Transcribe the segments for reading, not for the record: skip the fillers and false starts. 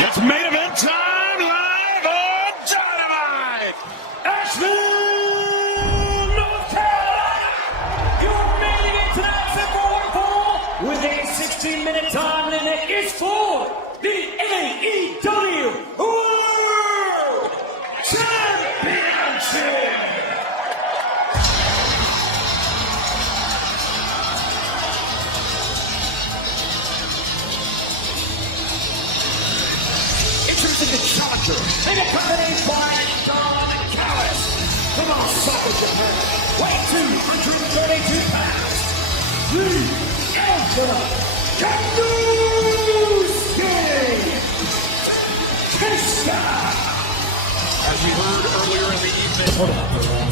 It's main event time live on Dynamite. Asheville, North Carolina. You're making it tonight at Waterfall with a 16-minute time limit. It's for the AEW World Championship. Introducing the challenger, and accompanied by Darby from Osaka, Japan, weighing 232 pounds, the Emperor Konoske. As we heard earlier in the evening,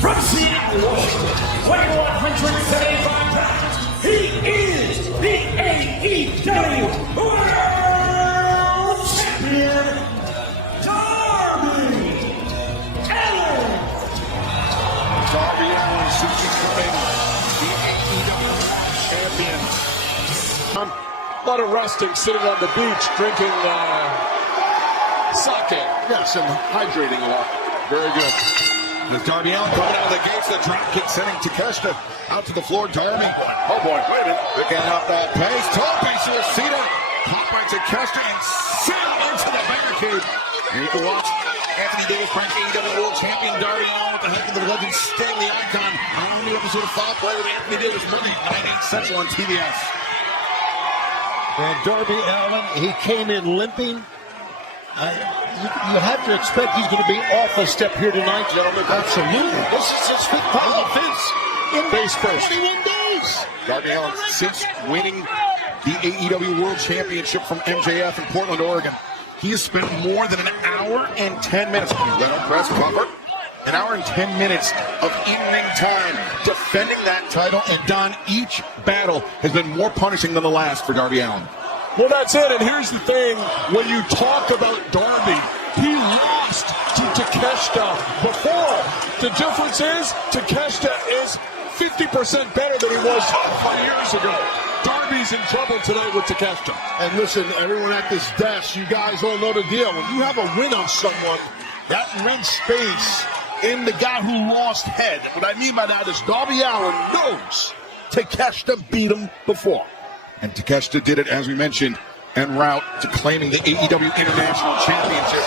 from Seattle, Washington, weighing 175 pounds, he is the AEW World Champion, Darby Allin. Darby Allin should becoming the AEW champion. A lot of resting, sitting on the beach, drinking sake. Yes, and hydrating a lot. Very good. With Darby Allin coming out of the gates, the drop kick sending Takeshita out to the floor. Darby, Oh boy, wait a minute. picking up that pace. Toe piece here, Cena. Caught by Takeshita and sent into the barricade. And you can watch Anthony Davis, Frank AEW World Champion Darby Allin with the heck of the legend Sting, the icon. On the episode of Fox, where Anthony Davis Monday, 9/8 Central on TBS. And Darby Allin, he came in limping. You have to expect he's going to be off a step here tonight, gentlemen. Absolutely. This is his fifth time offense in Face first. 21 days. Darby Allin, since winning the AEW World Championship from MJF in Portland, Oregon, he has spent more than an hour and 10 minutes. Let him press cover. An hour and 10 minutes of in-ring time defending that title, and Don, each battle has been more punishing than the last for Darby Allin. Well, that's it. And here's the thing. When you talk about Darby, he lost to Takeshita before. The difference is Takeshita is 50% better than he was 5 years ago. Darby's in trouble tonight with Takeshita. And listen, everyone at this desk, you guys all know the deal. When you have a win on someone, that rents space in the guy who lost head. What I mean by that is Darby Allin knows Takeshita beat him before. And Takeshita did it, as we mentioned, en route to claiming the AEW International Championship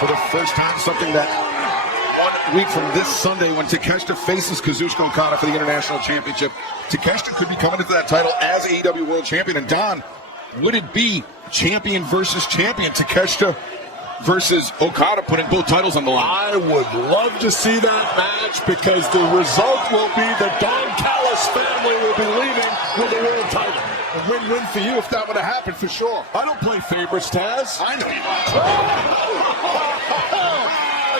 for the first time, something that 1 week from this Sunday when Takeshita faces Kazuchika Okada for the International Championship, Takeshita could be coming into that title as AEW World Champion. And Don, would it be champion versus champion, Takeshita versus Okada, putting both titles on the line? I would love to see that match because the result will be the Don Callis family will be leaving with the world title. A win-win for you if that would have happened, for sure. I don't play favorites, Taz. I know you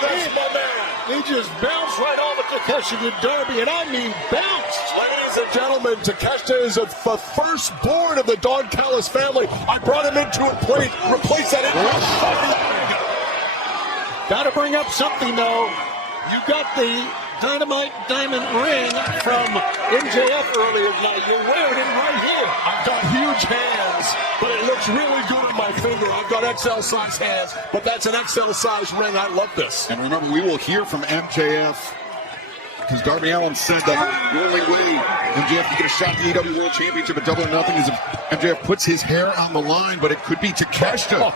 That's my man. He just bounced right over Takeshita Darby, and I mean bounced. Ladies and gentlemen, Takeshita is the firstborn of the Don Callis family. I brought him in to replace that injury. Got to bring up something, though. You got the Dynamite diamond ring from MJF earlier tonight. You're wearing it right here. I've got huge hands, but it looks really good on my finger. I've got XL size hands, but that's an XL size ring. I love this. And remember, we will hear from MJF because Darby Allin said that the only way MJF can get a shot at the AEW World Championship at Double or Nothing is if MJF puts his hair on the line, but it could be Takeshita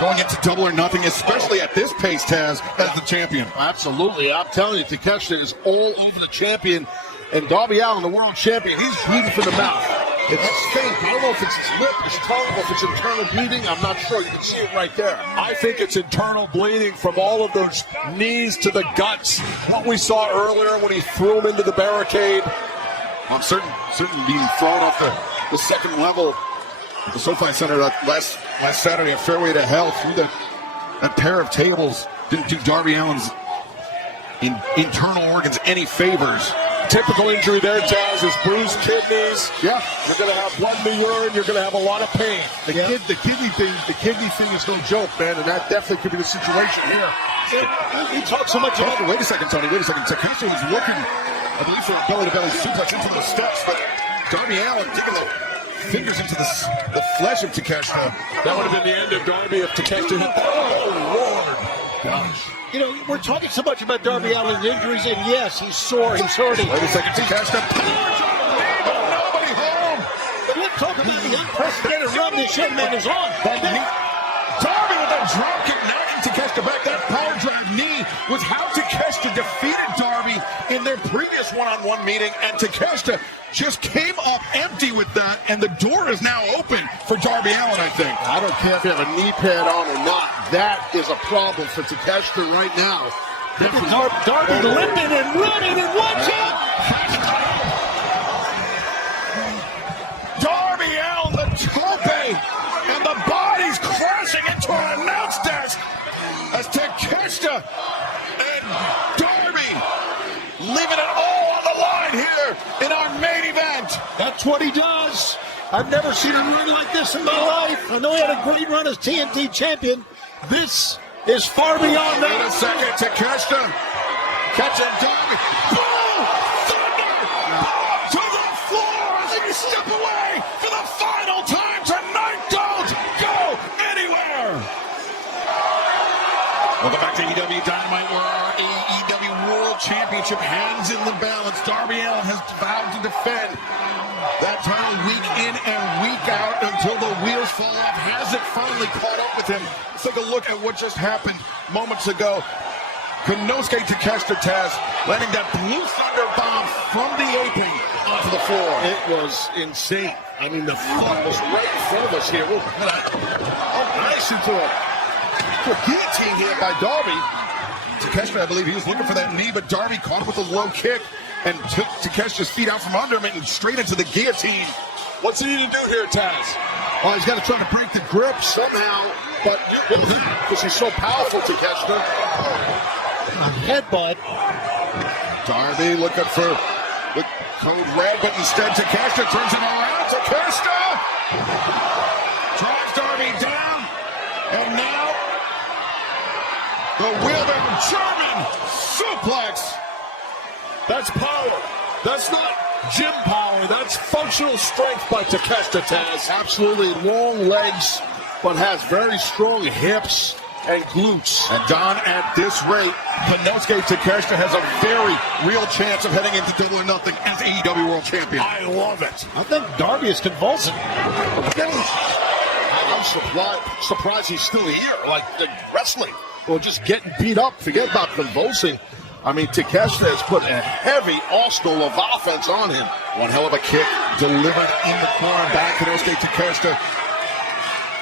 going into Double or Nothing, especially at this pace, Taz, as the champion. Absolutely. I'm telling you, Takeshita is all over the champion. And Darby Allin, the world champion, he's bleeding from the mouth. It's faint. I don't know if it's his lip, his tongue, or if it's internal bleeding. I'm not sure. You can see it right there. I think it's internal bleeding from all of those knees to the guts. What we saw earlier when he threw him into the barricade. I'm certain being thrown off the second level of the SoFi Center last Saturday, a Fairway to Hell, through that pair of tables. Didn't do Darby Allin's internal organs any favors. Typical injury there, Taz, is bruised kidneys. Yeah. You're going to have blood in the urine. You're going to have a lot of pain. The kidney thing is no joke, man, and that definitely could be the situation here. We talk so much about. Wait a second, Tony. Wait a second. Takeshita was looking, I believe, for a belly-to-belly suplex into the steps, but Darby Allin digging the fingers into the flesh of Takeshita. That would have been the end of Darby if Takeshita hit that. Oh, Lord. Gosh. You know, we're talking so much about Darby Allin's injuries, and yes, he's sore, he's hurting. Wait a second, Takeshita. Nobody home. Let's talk about the unprecedented run this young man is on. Darby with a drop kick, knocking Takeshita back. That power drive knee was how Takeshita defeated Darby in their previous one-on-one meeting, and Takeshita just came up empty with that, and the door is now open for Darby Allin, I think. I don't care if you have a knee pad on or not. That is a problem for Takeshita right now. Darby limping and running, and watch out! Darby Allin, the tope, and the body's crashing into an announce desk as Takeshita and Darby leaving it all on the line here in our main event. That's what he does. I've never seen him run like this in my life. I know he had a great run as TNT champion. This is far beyond that. Wait a second, Takeshita catching Darby. Boom! Thunder! To the floor as he step away for the final time tonight. Don't go anywhere. Welcome back to AEW Dynamite, where our AEW World Championship hangs in the balance. Darby Allin has vowed to defend that title week in and week out until the wheels fall off. Has it finally caught up with him? Let's take a look at what just happened moments ago. Konoske Takeshita Taz landing that blue thunder bomb from the apron onto the floor. It was insane. I mean, the thought was right in front of us here. Nice into a guillotine here by Darby. Takeshita, I believe he was looking for that knee, but Darby caught with a low kick and took Takeshita's feet out from under him and straight into the guillotine. What's he need to do here, Taz? Oh, he's got to try to break the grip somehow, but because he's so powerful, Takeshita. Headbutt. Darby looking for the code red, but instead Takeshita turns him around. Takeshita drives Darby down, and now the wheelbarrow German suplex. That's power. That's not gym power. That's functional strength by Takeshita, Taz. Absolutely long legs, but has very strong hips and glutes. And Don, at this rate, Konoske Takeshita has a very real chance of heading into Double or Nothing as AEW World Champion. I love it. I think Darby is convulsing. I'm surprised he's still here, like wrestling or just getting beat up. Forget about convulsing. I mean, Takeshita has put a heavy arsenal of offense on him. One hell of a kick delivered in the corner back. Konoske Takeshita.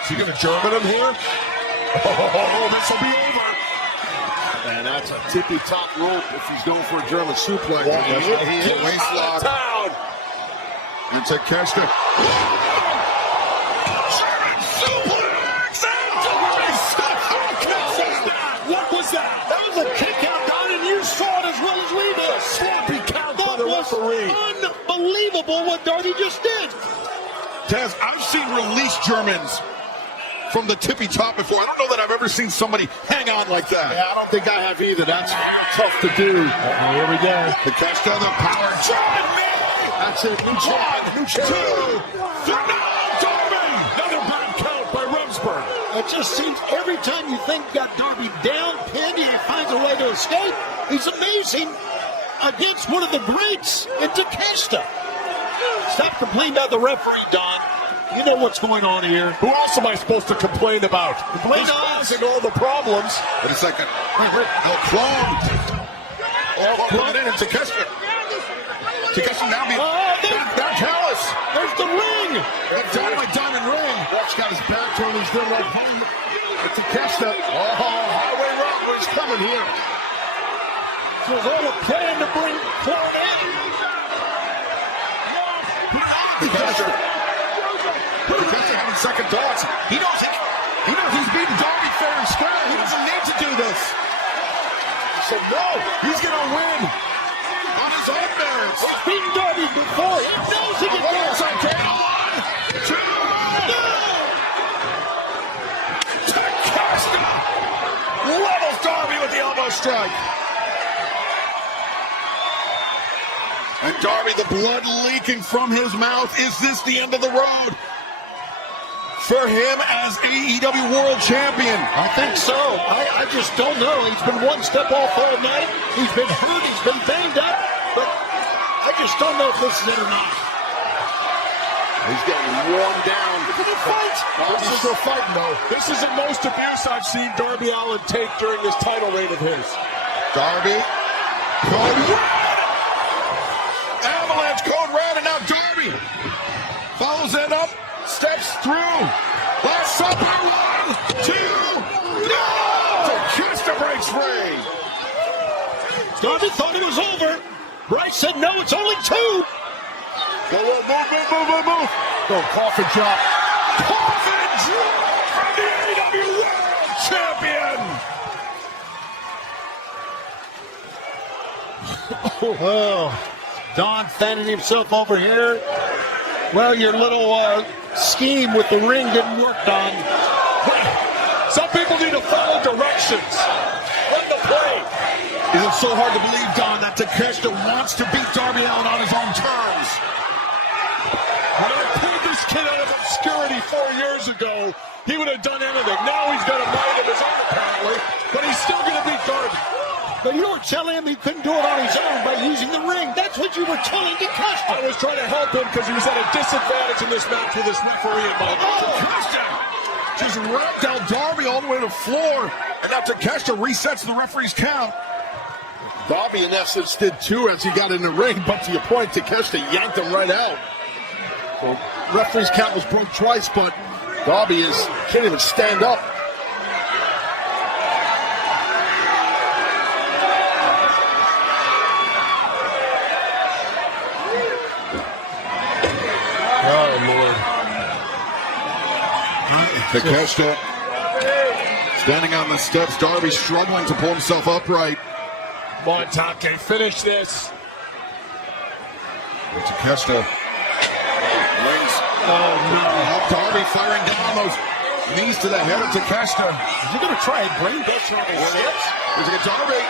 Is he going to German him here? Oh, this will be over. And that's a tippy top rope if he's going for a German suplex. He hit waist lock. And Takeshita. German suplex! What was that? That was a kick out, Don, and you saw it as well as we did. Sloppy count by That the was referee. unbelievable what Darby just did. Taz, I've seen release Germans from the tippy top before. I don't know that I've ever seen somebody hang on like that. Yeah, I don't think I have either. That's tough to do. Here we go. Takeshita, the power German knee. That's it. New champ. New champ. 2, 3, Darby. Another bad count by Remsburg. It just seems every time you think you got Darby down, pinned, he finds a way to escape. He's amazing against one of the greats in Takeshita. Stop complaining about the referee, Don. You know what's going on here. Who else am I supposed to complain about? Complain He's to us. causing all the problems. Wait a second. El Clone. Put it in Takeshita. Takeshita now being back callous. There's the ring. The Dynamite Diamond ring. Watch got his back turned. He's doing like home. Takeshita. Oh, highway robbery's coming here. So there's all a plan to bring Clone in. Takeshita having second thoughts. He knows he's beating Darby fair and square. He doesn't need to do this. So no, he's gonna win on his own merits. He's beaten Darby before. He knows he can do it. It's okay. 1, 2, Takeshita levels Darby with the elbow strike. And Darby, the blood leaking from his mouth. Is this the end of the road for him as AEW World Champion? I think so. I just don't know. He's been one step off all night. He's been hurt. He's been banged up. But I just don't know if this is it or not. He's getting worn down. Look at the fight. This is still fighting, though. This is the most abuse I've seen Darby Allin take during this title reign of his. Darby. Code Red. Avalanche Code Red, and now Darby follows it up, steps through. Last up, 1, 2, no! Takeshita breaks free. Darby thought it was over. Bryce said, no, it's only 2. Move. Go, coffin drop. Coffin drop from the AEW World Champion. Oh, Don fanning himself over here. Well, your little scheme with the ring didn't work, Don. Some people need to follow directions. Run the play. Is it so hard to believe, Don, that Takeshita wants to beat Darby Allin on his own terms? When I pulled this kid out of obscurity 4 years ago, he would have done anything. Now he's got a mind of his own, apparently, but he's still going to beat Darby. But you were telling him he couldn't do it on his own by using the ring. That's what you were telling Takeshita. I was trying to help him because he was at a disadvantage in this match with this referee in mind. Takeshita just wrapped out Darby all the way to the floor, and now Takeshita resets the referee's count. Darby, in essence, did too as he got in the ring, but to your point, Takeshita yanked him right out. So, referee's count was broke twice, but Darby can't even stand up. Oh, Lord. Takeshita standing on the steps. Darby struggling to pull himself upright. Come on, Take, finish this. And Takeshita rings. Oh, no. Darby firing down those knees to the head of Takeshita. Is he going to try a brain buster on his hips? Here's a Darby.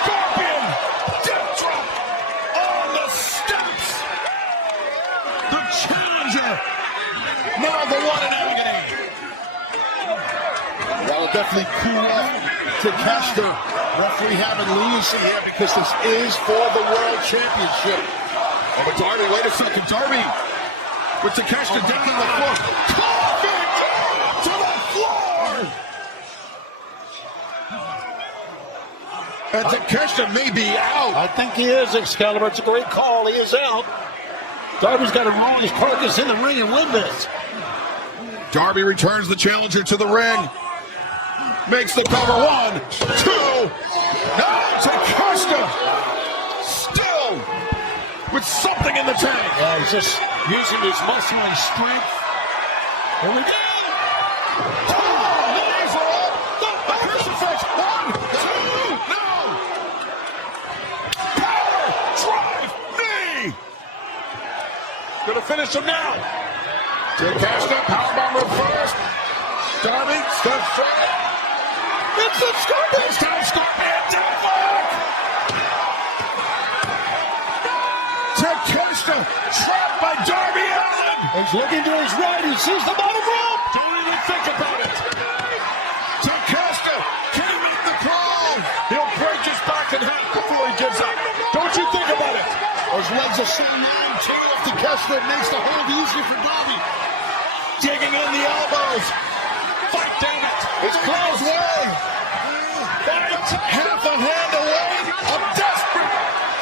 Scorpion! Death drop on the steps. The challenger. Now the one in agony. That'll definitely cool off Takeshita. Referee having leniency here because this is for the World Championship. Oh, but Darby, wait a second. Darby with Takeshita down on the floor. Coffin to the floor. And Takeshita may be out. I think he is, Excalibur. It's a great call. He is out. Darby's got to roll his carcass in the ring and win this. Darby returns the challenger to the ring. Makes the cover. 1, 2. Now Takeshita still with something in the tank. Yeah, he's just using his muscle and strength. Here we go. Oh, the knees are up. The crucifix. 1, 2. No. Power drive knee. Gonna finish him now. Takeshita powerbomb reversed. Darby steps forward. It's the Scorpion. This time Scorpion deathlock. Takeshita trapped by Darby Allin. He's looking to his right. He sees the bottom rope. Don't even think about it. Takeshita, can he make the crawl? He'll break his back in half before he gives up. Don't you think about it. Those legs are so long, too. If Takeshita makes the hold easier for Darby. Digging in the elbows. Fight, damn it. It's Claw's way. Fight half a hand away. A desperate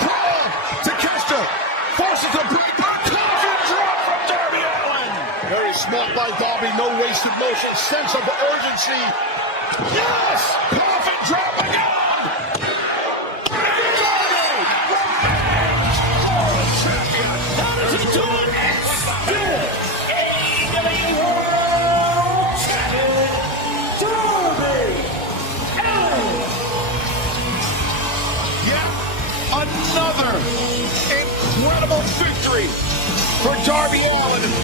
crawl. Takeshita forces a break. A coffin drop from Darby Allin. Very smart by Darby. No wasted motion. Sense of urgency. Yes.